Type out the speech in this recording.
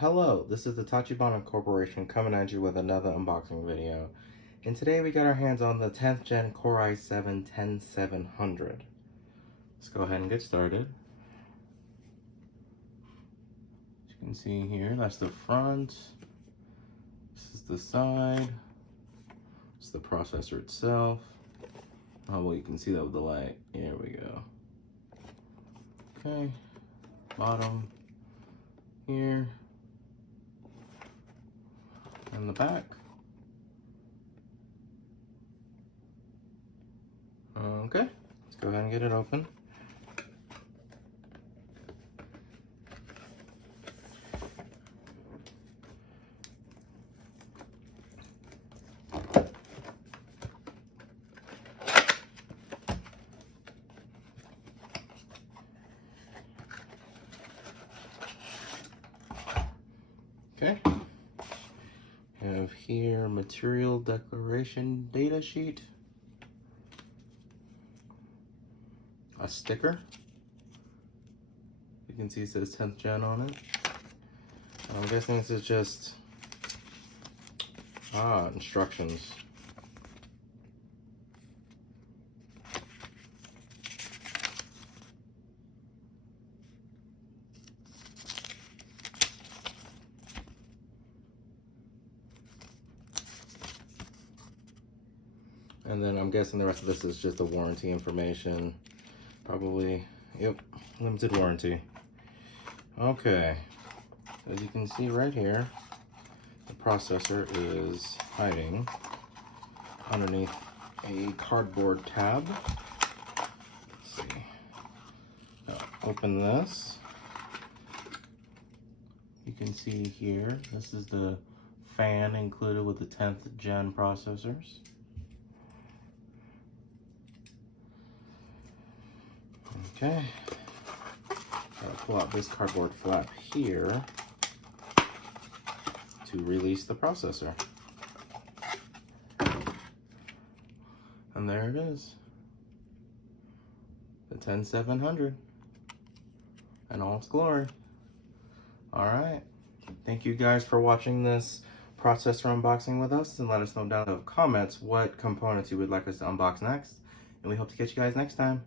Hello, this is the Tachibana Corporation coming at you with another unboxing video. And today we got our hands on the 10th Gen Core i7-10700. Let's go ahead and get started. As you can see here, that's the front. This is the side. This is the processor itself. Oh, well, you can see that with the light. Here we go. Okay, bottom here. And the back. Okay, let's go ahead and get it open. Okay. Have here material declaration data sheet, a sticker. You can see it says 10th Gen on it. I'm guessing this is just instructions. And then I'm guessing the rest of this is just the warranty information. Probably, yep, limited warranty. Okay, as you can see right here, the processor is hiding underneath a cardboard tab. Let's see. I'll open this. You can see here, this is the fan included with the 10th Gen processors. Okay, I'll pull out this cardboard flap here to release the processor. And there it is, the 10700 in all its glory. All right, thank you guys for watching this processor unboxing with us, and let us know down in the comments what components you would like us to unbox next, and we hope to catch you guys next time.